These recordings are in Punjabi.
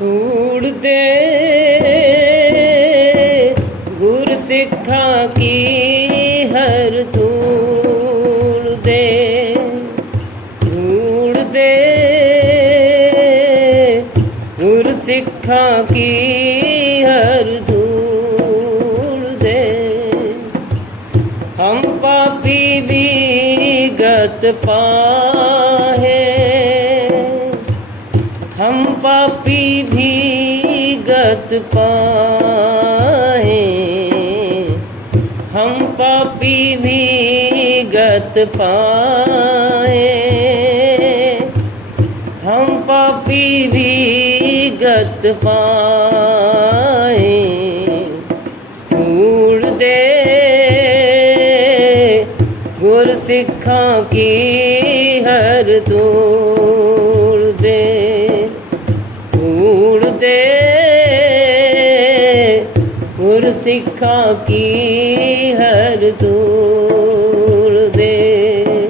ਧੂੜ ਦੇ ਗੁਰ ਸਿੱਖਾਂ ਕੀ ਹਰ ਧੂੜ ਦੇ? ਧੂੜ ਦੇ ਗੁਰ ਸਿੱਖਾਂ ਕੀ ਹਰ ਧੂੜ ਦੇ? ਹਮ ਪਾਪੀ ਵੀ ਗਤ ਪਾ गत पाए हम पापी भी गत पाए हम पापी भी गत पाए ਕੂੜ ਦੇ ਗੁਰ ਸਿੱਖਾਂ ਕੀ ਹਰ ਤੂੜ ਅੱਖਾਂ ਕੀ ਹਰ ਧੂਲ ਦੇ?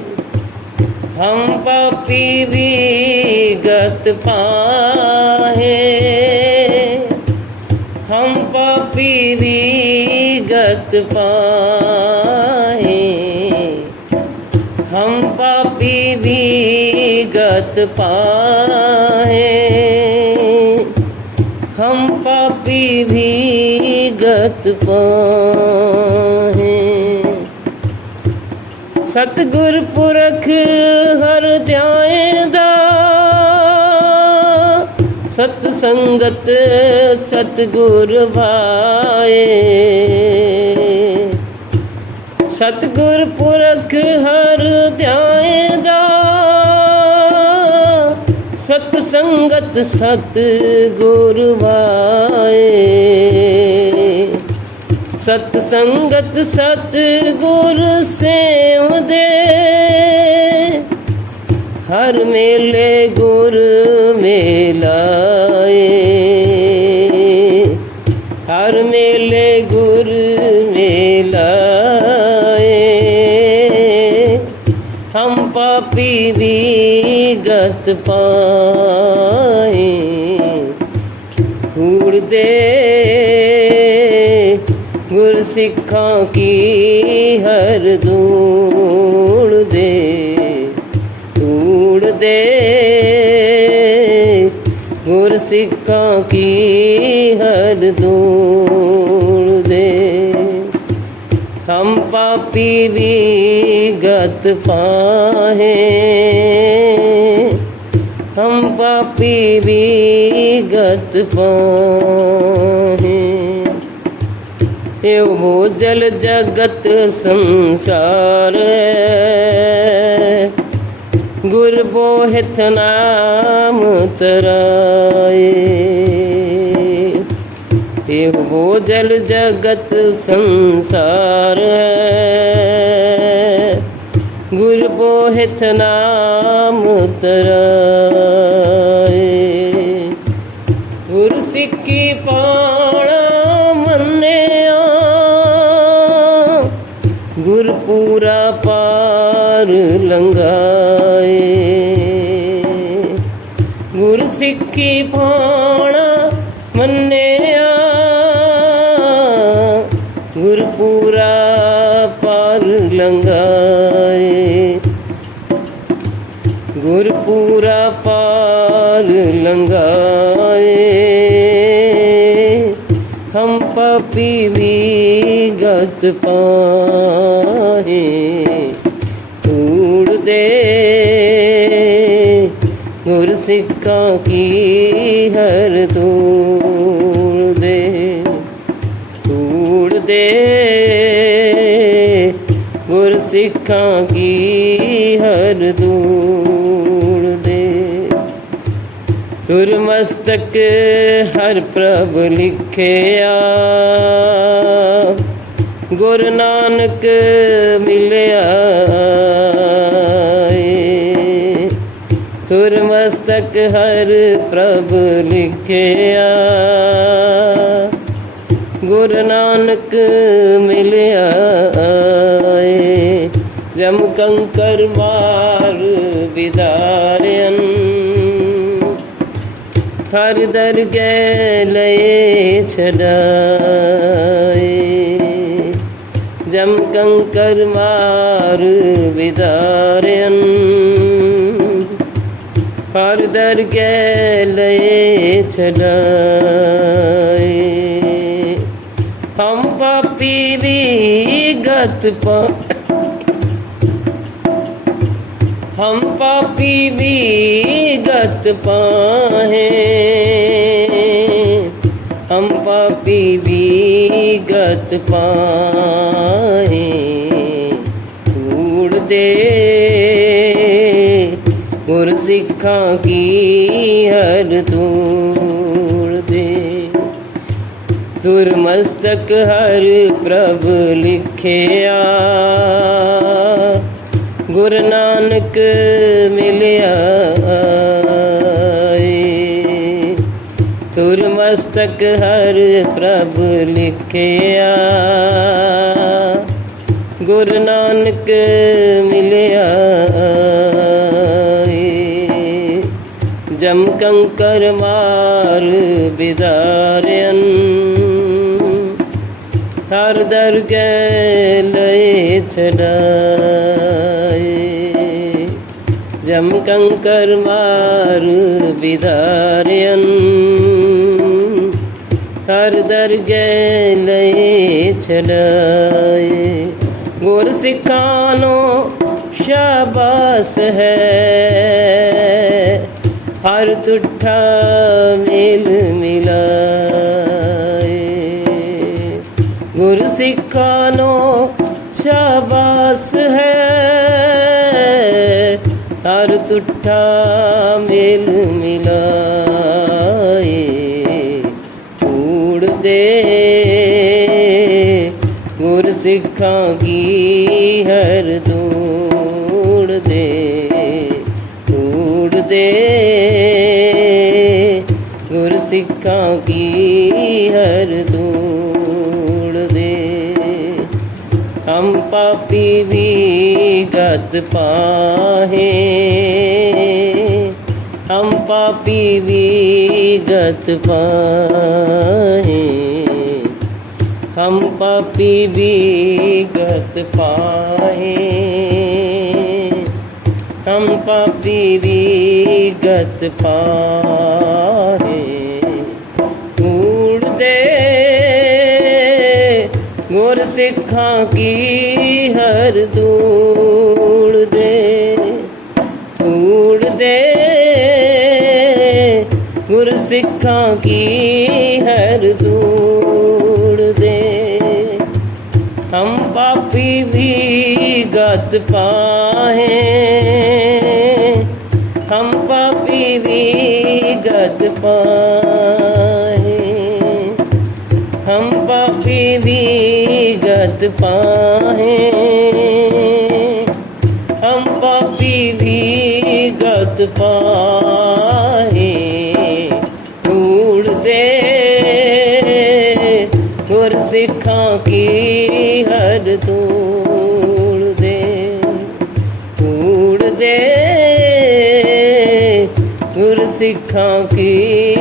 ਹਮ ਪਾਪੀ ਵੀ ਗਤ ਪਾਹੇ। ਹਮ ਪਾਪੀ ਵੀ ਗਤ ਪਾਹੇ। ਹਮ ਪਾਪੀ ਵੀ ਗਤ ਪਾਹੇ। ਹਮ ਪਾਪੀ ਵੀ ਰਤ ਪਾਹੇ। ਸਤਗੁਰ ਪੁਰਖ ਹਰ ਧਿਆਏ ਦਾ ਸਤ ਸੰਗਤ ਸਤਗੁਰ ਵਾਏ। ਸਤਗੁਰ ਪੁਰਖ ਹਰ ਧਿਆਏ ਦਾ ਸਤ ਸੰਗਤ ਸਤ ਗੁਰ ਵਾਏ। ਸਤ ਸੰਗਤ ਸਤ ਗੁਰ ਸੇਵਦੇ ਹਰ ਮੇਲੇ ਗੁਰ ਮੇਲਾਏ। ਹਰ ਮੇਲੇ ਗੁਰ ਮੇਲਾਏ। ਹਮ ਪਾਪੀ ਦੀ ਗਤ ਪਾਏ ਸਿੱਖਾਂ ਕੀ ਹਰ ਧੂੜ ਦੇ? ਧੂੜ ਦੇ। ਗੁਰ ਸਿੱਖਾਂ ਕੀ ਹਰ ਧੂੜ ਦੇ? ਹਮ ਪਾਪੀ ਵੀ ਗਤ ਪਾਹੇ। ਹਮ ਪਾਪੀ ਵੀ ਗਤ ਪਾਹੇ। एवो जल जगत संसार गुर बोहित नाम तराए एवो जल जगत संसार गुर बोहित नाम तराए ਪੂਰਾ ਪਾਰ ਲੰਘਾਏ। ਗੁਰ ਸਿੱਖੀ ਪਾਣਾ ਮੰਨਿਆ ਗੁਰ ਪੂਰਾ ਪਾਰ ਲੰਘਾਏ। ਗੁਰ ਪੂਰਾ ਪਾਰ ਲੰਘਾਏ। ਹਮ ਪਾਪੀ ਵੀ ਗਤ ਪਾਹੇ, ਧੂੜ ਦੇ ਗੁਰ ਸਿੱਖਾਂ ਕੀ ਹਰ ਧੂੜ ਦੇ? ਧੂੜ ਦੇ ਗੁਰ ਸਿੱਖਾਂ ਕੀ ਹਰ ਧੂੜ ਦੇ? ਤੁਰ ਮਸਤਕ ਹਰ ਪ੍ਰਭ ਲਿਖਿਆ ਗੁਰ ਨਾਨਕ ਮਿਲਿਆ ਏ। ਤੁਰ ਮਸਤਕ ਹਰ ਪ੍ਰਭ ਲਿਖਿਆ। ਗੁਰ ਨਾਨਕ ਮਿਲਿਆ ਏ। ਜਮ ਕੰਕਰ ਮਾਰ ਵਿਦਾਰਿਅਨ। ਹਰ ਦਰਗਹਿ ਲਏ ਛਡਾਏ கங்கரம் கருமாறு விதாரன் हरदर गेले छलाए हम पपीरी गत पा हम पापी भी गत पाहे हम पापी भी गत पाए धूड़ दे गुर सिखा की हर धूड़ दे ਤੁਰ ਮਸਤਕ ਹਰ ਪ੍ਰਭ ਲਿਖਿਆ ਗੁਰ ਨਾਨਕ ਮਿਲਿਆ ਮਸਤਕ ਹਰ ਪ੍ਰਭ ਲਿਖਿਆ। ਗੁਰ ਨਾਨਕ ਮਿਲਿਆ ਏ। ਜਮ ਕੰਕਰ ਮਾਰ ਬਿਦਾਰਿਅਨ। ਹਰ ਦਰਗਹਿ ਲਏ ਛਡਾਏ। ਜਮ ਕੰਕਰ ਮਾਰ ਬਿਦਾਰਿਅਨ। ਹਰ ਦਰਗਹਿ ਲਏ ਛਡਾਏ ਗੁਰ ਸਿੱਖਾਂ ਸਿੱਖਾਨੋ ਸ਼ਾਬਾਸ ਹੈ। ਹਰ ਤੁਠਾ ਮਿਲ ਮਿਲਾਏ। ਗੁਰ ਸਿੱਖਾਂ ਨੂੰ ਸ਼ਾਬਾਸ ਹੈ। ਹਰ ਤੁਠਾ ਮਿਲ ਮਿਲਾਏ। ਦੇ। ਗੁਰ ਸਿੱਖਾਂ ਕੀ ਹਰ ਦੂੜ ਦੇ ਊੜ ਦੇ। ਗੁਰ ਸਿੱਖਾਂ ਕੀ ਹਰ ਦੂੜ ਦੇ। ਹਮ ਪਾਪੀ ਵੀ ਗਤ ਪਾਹੇ। ਹਮ ਪਾਪੀ ਵੀ ਗਤ ਪਾਹੇ। ਹਮ ਪਾਪੀ ਵੀ ਗਤ ਪਾਹੇ। ਹਮ ਪਾਪੀ ਵੀ ਗਤ ਪਾਹੇ। ਊੜਦੇ ਗੁਰ ਸਿੱਖਾਂ ਕੀ ਗੁਰ ਕੀ ਹਰ ਦੂੜ ਦੇ। ਹਮ ਪਾਪੀ ਵੀ ਗਤ ਪਾਹੇ। ਹਮ ਪਾਪੀ ਵੀ ਗਤ ਪਾਹੇ। ਹਮ ਪਾਪੀ ਵੀ ਗਤ ਪਾਹੇ। ਹਮ ਪਾਪੀ ਵੀ ਗਤ ਪਾਹੇ। ਕੀ ਹਰ ਢੂੜਦੇ ਢੂੜਦੇ ਗੁਰ ਸਿੱਖਾਂ ਕੀ